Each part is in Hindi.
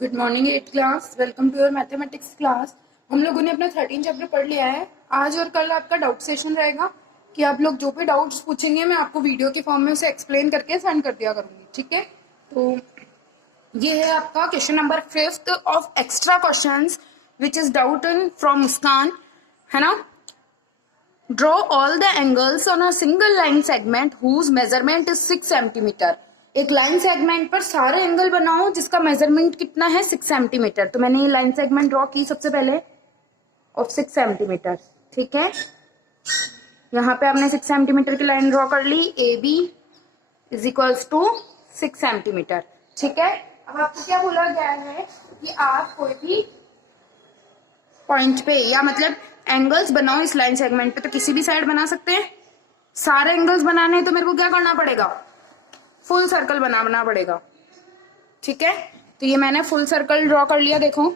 Good morning eight class. Welcome to your mathematics class. हम लोगों ने अपना 13 चैप्टर पढ़ लिया है। आज और कल आपका डाउट सेशन रहेगा कि आप लोग जो भी डाउट्स पूछेंगे मैं आपको वीडियो के फॉर्म में उसे एक्सप्लेन करके सेंड कर दिया करूंगी। ठीक है, तो ये है आपका question number 5 of extra questions which is doubt in from Muskan, है ना। Draw all the angles on a single line segment whose measurement is 6 centimetre. एक लाइन सेगमेंट पर सारे एंगल बनाओ जिसका मेजरमेंट कितना है 6 सेंटीमीटर। तो मैंने ये लाइन सेगमेंट ड्रॉ की सबसे पहले ऑफ 6 सेंटीमीटर। ठीक है, यहाँ पे आपने 6 सेंटीमीटर की लाइन ड्रॉ कर ली। A B is equals to 6 centimetre. ठीक है, अब आपको क्या बोला गया है कि आप कोई भी पॉइंट पे या मतलब एंगल्स बनाओ इस लाइन सेगमेंट पे। तो किसी भी साइड बना सकते हैं। सारे एंगल्स बनाने तो मेरे को क्या करना पड़ेगा, फुल सर्कल बनाना पड़ेगा। ठीक है, तो ये मैंने फुल सर्कल ड्रॉ कर लिया। देखो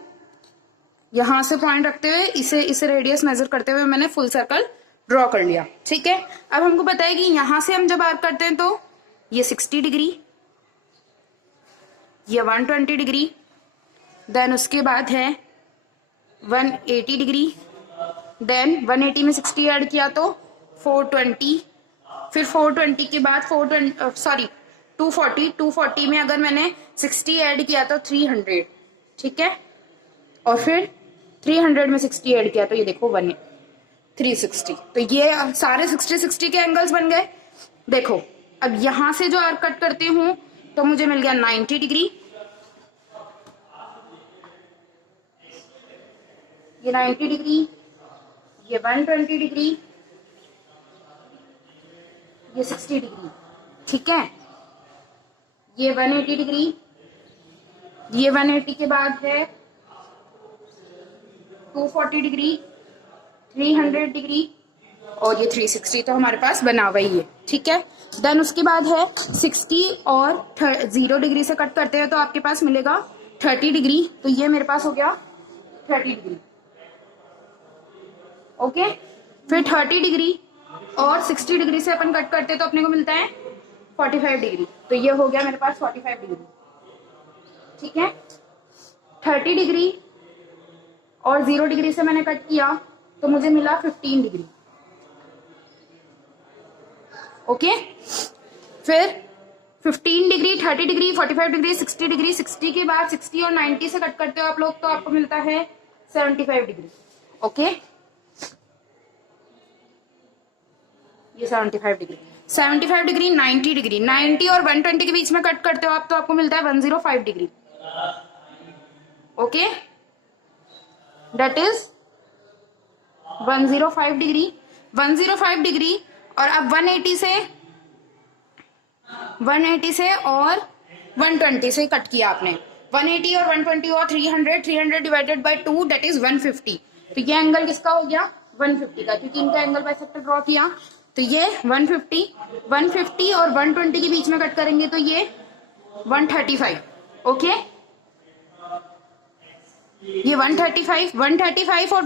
यहां से पॉइंट रखते हुए इसे रेडियस मेजर करते हुए मैंने फुल सर्कल ड्रॉ कर लिया। ठीक है, अब हमको पता है कि यहां से हम जब आर्क करते हैं तो ये 60 डिग्री, ये 120 डिग्री, देन उसके बाद है 180 डिग्री, देन 180 में 60 ऐड किया तो 420, फिर 420 के बाद 240 में अगर मैंने 60 ऐड किया तो 300। ठीक है, और फिर 300 में 60 ऐड किया तो ये देखो 360। तो ये सारे 60 के एंगल्स बन गए। देखो अब यहां से जो आर्क कट करती हूं तो मुझे मिल गया 90 डिग्री, ये 90 डिग्री, ये 120 डिग्री, ये 60 डिग्री। ठीक है, ये 180 डिग्री, ये 180 के बाद है 240 डिग्री, 300 डिग्री और ये 360। तो हमारे पास बना हुआ ही है। ठीक है, देन उसके बाद है 60 और 0 डिग्री से कट करते हैं तो आपके पास मिलेगा 30 डिग्री। तो ये मेरे पास हो गया 30 डिग्री। ओके, फिर 30 डिग्री और 60 डिग्री से अपन कट करते हैं तो अपने को मिलता है 45 डिग्री। तो ये हो गया मेरे पास 45 डिग्री। ठीक है, 30 डिग्री और 0 डिग्री से मैंने कट किया तो मुझे मिला 15 डिग्री। ओके, फिर 15 डिग्री, 30 डिग्री, 45 डिग्री, 60 डिग्री, 60 के बाद 60 और 90 से कट करते हो आप लोग तो आपको मिलता है 75 डिग्री। ओके, ये 75 डिग्री, 75 डिग्री, 90 डिग्री, 90 और 120 के बीच में कट करते हो आप तो आपको मिलता है 105 degree. Okay, that is 105 degree, 105 degree. और अब 180 से और 120 से कट किया आपने। 180 और 120 और 300 डिवाइडेड बाय 2 दैट इज 150। तो ये एंगल किसका हो गया 150 का, क्योंकि इनका एंगल बाइसेक्टर ड्रॉ किया। तो ये 150 और 120 के बीच में कट करेंगे तो ये 135। ओके, ये 135 और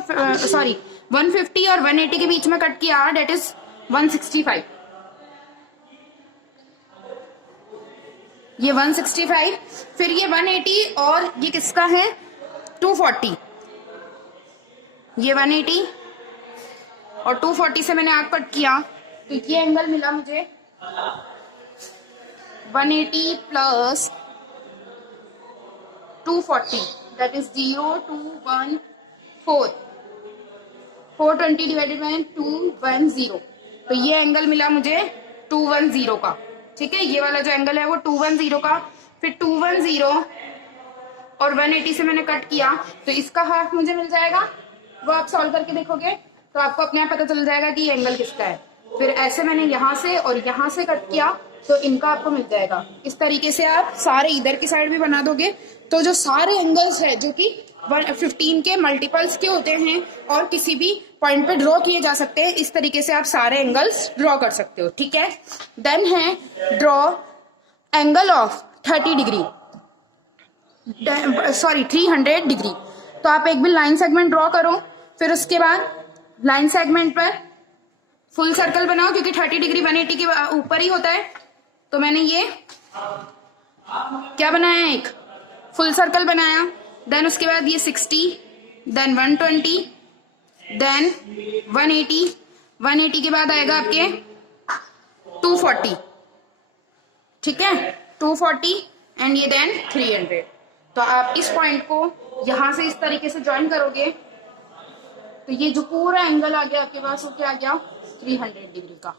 150 और 180 के बीच में कट किया डेट इज 165। ये 165, फिर ये 180 और ये किसका है 240। ये 180 और 240 से मैंने आर्क कट किया तो ये एंगल मिला मुझे 180 plus 240 that is 0214, 420 divided by 210। तो ये एंगल मिला मुझे 210 का। ठीक है, ये वाला जो एंगल है वो 210 का। फिर 210 और 180 से मैंने कट किया तो इसका हाफ मुझे मिल जाएगा। वो आप सॉल्व करके देखोगे तो आपको अपने आप पता चल जाएगा कि ये एंगल किसका है। फिर ऐसे मैंने यहां से और यहां से कट किया तो इनका आपको मिल जाएगा। इस तरीके से आप सारे इधर की साइड भी बना दोगे तो जो सारे एंगल्स है जो कि 15 के मल्टीपल्स के होते हैं और किसी भी पॉइंट पे ड्रॉ किए जा सकते हैं, इस तरीके से आप सारे एंगल्स ड्रॉ कर सकते हो। ठीक है, देन है draw angle of 30 degree, 300 degree. तो आप एक भी लाइन सेगमेंट ड्रॉ करो, फिर उसके बाद लाइन सेगमेंट पर फुल सर्कल बनाओ क्योंकि 30 डिग्री 180 के ऊपर ही होता है। तो मैंने ये क्या बनाया है, एक फुल सर्कल बनाया, देन उसके बाद ये 60, देन 120, देन 180, 180 के बाद आएगा आपके 240, ठीक है, 240 एंड ये देन 300। तो आप इस पॉइंट को यहां से इस तरीके से ज्वाइन करोगे तो ये जो पूरा एंगल आ गया आपके पास वो क्या आ गया 300 डिग्री का,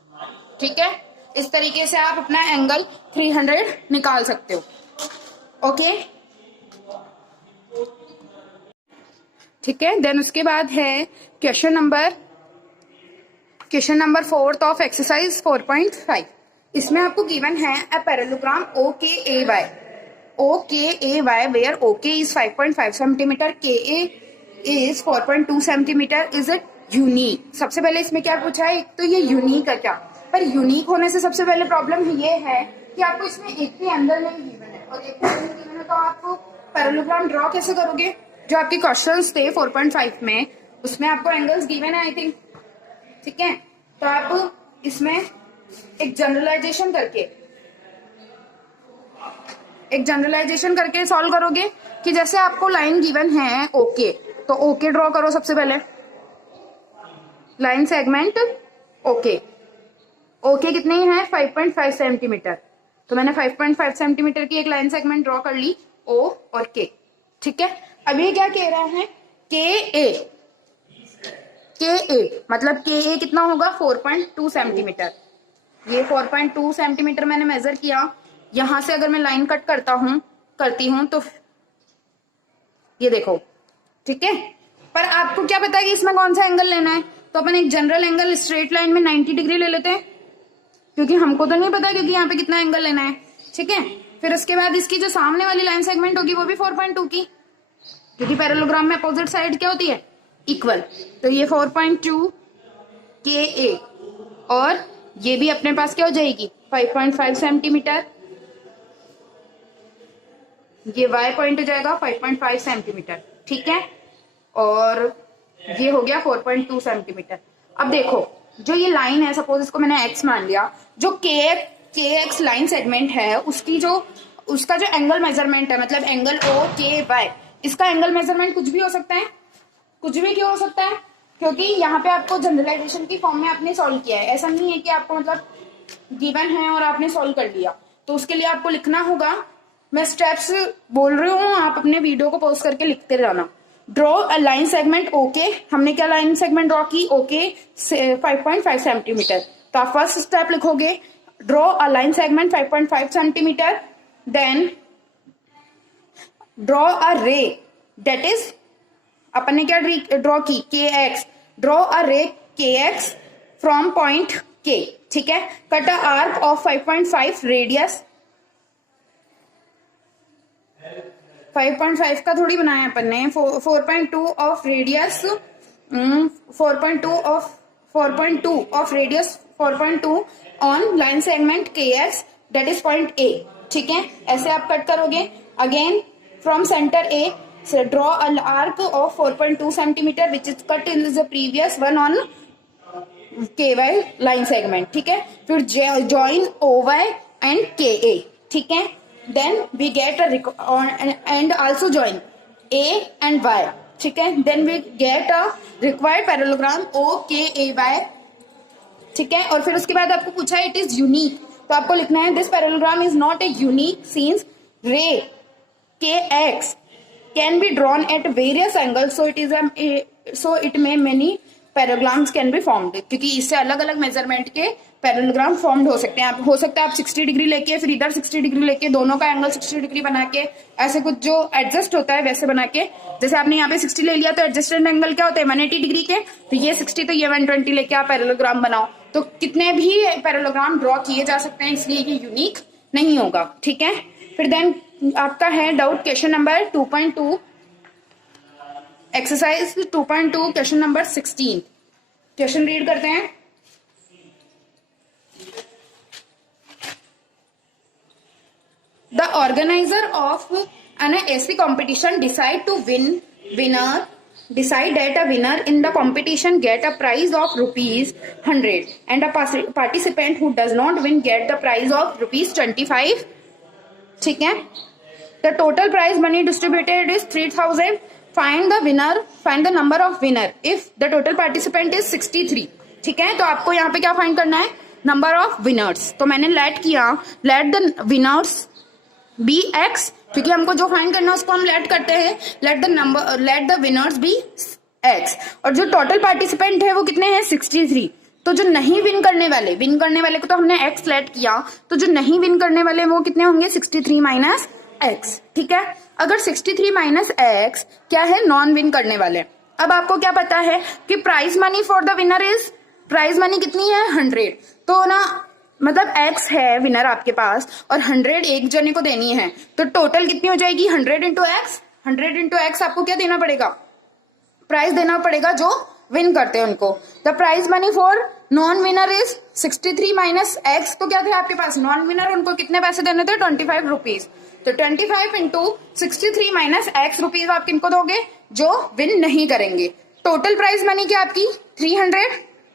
ठीक है। इस तरीके से आप अपना एंगल 300 निकाल सकते हो, ओके, ठीक है। देन उसके बाद है क्वेश्चन नंबर 4 ऑफ एक्सरसाइज 4.5। इसमें आपको गिवन है a parallelogram OKAY where OK is 5.5 cm, KA is 4.2 cm, is it unique. सबसे पहले इसमें क्या पूछा है, एक तो ये यूनिक है क्या, पर यूनिक होने से सबसे पहले प्रॉब्लम ये है कि आपको इसमें एक भी एंगल नहीं गिवन है और एक भी एंगल गिवन है, तो आप पैरेललोग्राम ड्रॉ कैसे करोगे। जो आपके क्वेश्चंस थे 4.5 में उसमें आपको एंगल्स गिवन है आई थिंक, ठीक है। तो आप इसमें एक जनरलाइजेशन करके सॉल्व करोगे कि जैसे आपको लाइन गिवन है ओके, तो ओके ड्रॉ करो सबसे पहले, लाइन सेगमेंट ओके कितनी है 5.5 सेंटीमीटर, तो मैंने 5.5 सेंटीमीटर की एक लाइन सेगमेंट ड्रॉ कर ली ओ और के, ठीक है। अब ये क्या कह रहा है के ए मतलब के ए कितना होगा 4.2 सेंटीमीटर। ये 4.2 सेंटीमीटर मैंने मेजर किया, यहां से अगर मैं लाइन कट करती हूं तो ये देखो, ठीक है। पर आपको क्या पता है कि इसमें कौन सा एंगल लेना है, तो अपन एक जनरल एंगल स्ट्रेट लाइन में 90 डिग्री ले लेते हैं, क्योंकि हमको तो नहीं पता क्योंकि यहाँ पे कितना एंगल लेना है, ठीक है। फिर उसके बाद इसकी जो सामने वाली लाइन सेगमेंट होगी वो भी 4.2 की, क्योंकि पैरेललोग्राम में अपोजिट साइड क्या होती है इक्वल, तो ये 4.2 KA और ये भी अपने पास क्या हो जाएगी 5.5 सेंटीमीटर, ये y पॉइंट हो जाएगा 5.5 सेंटीमीटर, ठीक है, और ये हो गया 4.2 सेंटीमीटर। अब देखो जो ये लाइन है, सपोज इसको मैंने x मान लिया, जो KX लाइन सेगमेंट है उसका जो एंगल मेजरमेंट है, मतलब एंगल OKY, इसका एंगल मेजरमेंट कुछ भी हो सकता है, कुछ भी क्यों हो सकता है, क्योंकि यहाँ पे आपको जनरलाइजेशन की फॉर्म में आपने सॉल्व किया है, ऐसा नहीं है कि आपको मतलब गिवन है और आपने सॉल्व कर लिया। तो उसके लिए आपको लिखना होगा, मैं स्टेप्स बोल रही हूँ, आप अपने वीडियो को पॉज करके लिखते जाना। Draw a line segment okay, हमने क्या लाइन सेगमेंट ड्रॉ की ओके 5.5 सेंटीमीटर, तो आप फर्स्ट स्टेप लिखोगे draw a line segment 5.5 centimetre, then draw a ray, that is अपन ने क्या ड्रॉ की KX, ड्रॉ अ रे KX फ्रॉम पॉइंट K, ठीक है। Cut a arc of 5.5 radius, 5.5 का थोड़ी बनाया अपन ने, 4.2 of radius, 4.2 of radius 4.2 on line segment KX, that is point A, ठीक है। ऐसे आप कट करोगे। Again from centre A draw a arc of 4.2 centimetre which is cut in the previous one on KY line segment, ठीक है। फिर जॉइन OY एंड KA, ठीक है। Then we gate and also join A and Y, ठीक है। Then we get a required parallelogram OKAY, ठीक है। और फिर उसके बाद आपको पूछा है इट इज यूनिक, तो आपको लिखना है this parallelogram is not a unique since रे KX can be drawn at various angles, so it may many parallelograms can be formed, क्योंकि इससे अलग अलग मेजरमेंट के पैरेललोग्राम फॉर्म्ड हो सकते हैं। हो सकता है आप 60 डिग्री लेके फिर इधर 60 डिग्री लेके दोनों का एंगल 60 डिग्री बना के ऐसे कुछ जो एडजस्ट होता है वैसे बना के, जैसे आपने यहाँ पे 60 ले लिया तो एडजस्टेड एंगल क्या होता है 180 डिग्री के, तो ये 60 तो ये 120 लेके आप पैरेललोग्राम बनाओ, तो कितने भी पैरेललोग्राम ड्रॉ किए जा सकते हैं, इसलिए ये यूनिक नहीं होगा, ठीक है। फिर देन आपका है doubt question number 2.2, exercise 2.2 question number 16। Question read करते हैं। The organiser of an AC competition decide that a winner in the competition get a prize of ₹100 and a participant who does not win get the prize of ₹25, ठीक है। The total prize money distributed is 3000. Find the winner, find the number of winner if the total participant is 63. ठीक है, तो आपको यहाँ पे क्या फाइंड करना है, नंबर ऑफ विनर्स. तो मैंने लेट किया, let the winners be x, क्योंकि हमको जो फाइंड करना है उसको हम लेट करते हैं. Let the number, let the winners be x. और जो टोटल पार्टिसिपेंट है वो कितने हैं, 63. तो जो नहीं विन करने वाले को तो हमने एक्स लेट किया, तो जो नहीं विन करने वाले वो कितने होंगे, 63 माइनस एक्स. ठीक है, अगर 63 माइनस एक्स क्या है, नॉन विन करने वाले. अब आपको क्या पता है कि prize money for the winner is, prize money कितनी है, 100. तो ना मतलब एक्स है विनर आपके पास और 100 एक जने को देनी है, तो टोटल कितनी हो जाएगी, 100 इंटू एक्स. 100 इंटू एक्स आपको क्या देना पड़ेगा, प्राइस देना पड़ेगा जो विन करते हैं उनको. The prize money for non winner is 63 minus x. तो क्या थे आपके पास, नॉन विनर, उनको कितने पैसे देने थे, 25 रुपीज. तो 25 इंटू 63 माइनस एक्स रुपीज आप किनको दोगे, जो विन नहीं करेंगे. टोटल प्राइज मनी क्या आपकी 300,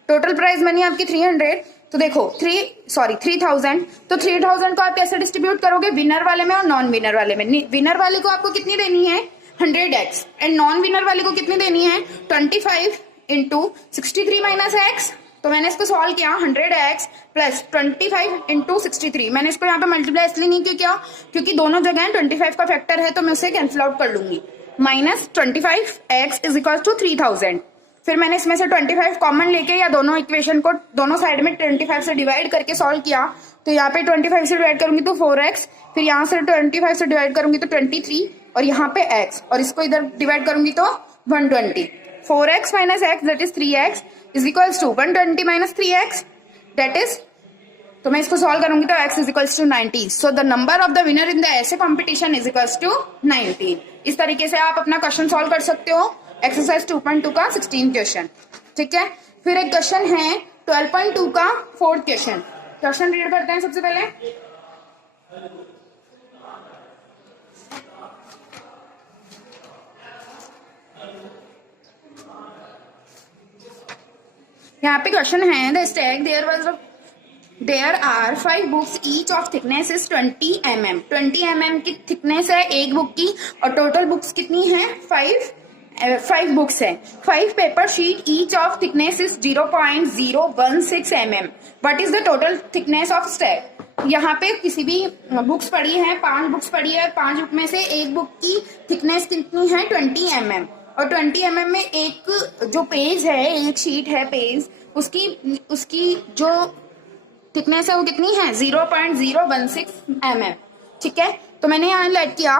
टोटल प्राइज मनी आपकी 300. तो देखो 3000. तो 3000 को आप कैसे डिस्ट्रीब्यूट करोगे, विनर वाले में और नॉन विनर वाले में. विनर वाले को आपको कितनी देनी है, 100x, एंड नॉन विनर वाले को कितनी देनी है, 25 इंटू 63 माइनस एक्स. तो मैंने इसको सॉल्व किया, 100x प्लस 25 इंटू 63. मैंने इसको यहाँ पे मल्टीप्लाई इसलिए नहीं किया क्योंकि दोनों जगह 25 का फैक्टर है, तो मैं उसे कैंसिल आउट कर लूंगी. Minus 25x is equal to 3000. फिर मैंने इसमें से 25 कॉमन लेके या दोनों इक्वेशन को दोनों साइड में 25 से डिवाइड करके सॉल्व किया. तो यहाँ पे 25 से डिवाइड करूंगी तो 4x, फिर यहाँ से 25 से डिवाइड करूंगी तो 23, और यहाँ पे x, और इसको इधर डिवाइड करूंगी तो 120. 4x minus x that is 3x is equals to 120 minus 3x that is, तो मैं इसको सॉल्व करूंगी तो x is equals to 90. So the number of the winner in the ऐसे कॉम्पिटिशन इज इक्वल्स टू 19. इस तरीके से आप अपना क्वेश्चन सॉल्व कर सकते हो, एक्सरसाइज 2.2 का 16 क्वेश्चन. ठीक है, फिर एक क्वेश्चन है 12.2 का 4th क्वेश्चन. क्वेश्चन रीड करते हैं सबसे पहले. यहाँ पे क्वेश्चन है, the stack there are 5 books each of thickness is 20 mm. 20 mm की थिकनेस है एक बुक की, और टोटल बुक्स कितनी है, 5 बुक्स है. 5 paper sheet each of thickness is 0.016 mm. What is the total thickness of stack. यहाँ पे किसी भी बुक्स पढ़ी है, 5 बुक्स पढ़ी है, 5 बुक में से एक बुक की थिकनेस कितनी है, 20 mm. और 20 mm में एक जो पेज है, एक शीट है पेज, उसकी जो थिकनेस है वो कितनी है, 0.016 mm. ठीक है, तो मैंने यहाँ लेट किया,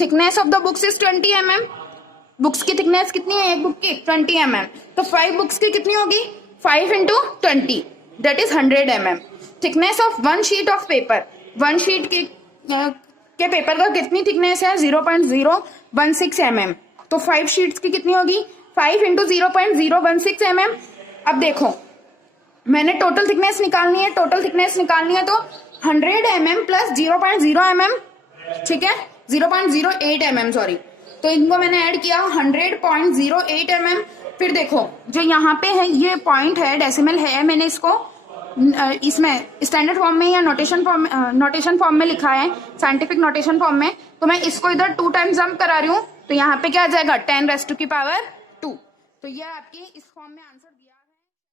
thickness of the books is 20 mm. Books की थिकनेस कितनी है एक बुक की, 20 mm. तो 5 बुक्स की कितनी होगी, 5 into 20 that is 100 mm. Thickness of 1 sheet of paper, 1 sheet के पेपर का कितनी थिकनेस है, 0.016 mm. तो 5 शीट्स की कितनी होगी, 5 इंटू 0.016 mm. अब देखो मैंने टोटल थिकनेस निकालनी है, टोटल थिकनेस निकालनी है तो 100 mm प्लस 0.0 mm. ठीक है, 0.08 mm सॉरी. तो इनको मैंने ऐड किया 100.08 mm. फिर देखो जो यहाँ पे है ये पॉइंट है, डेसिमल है, मैंने इसको इसमें स्टैंडर्ड फॉर्म में या नोटेशन फॉर्म में लिखा है, साइंटिफिक नोटेशन फॉर्म में. तो मैं इसको इधर 2 टाइम्स जंप करा रही हूँ, तो यहाँ पे क्या आ जाएगा, 10⁻². तो ये आपकी इस फॉर्म में आंसर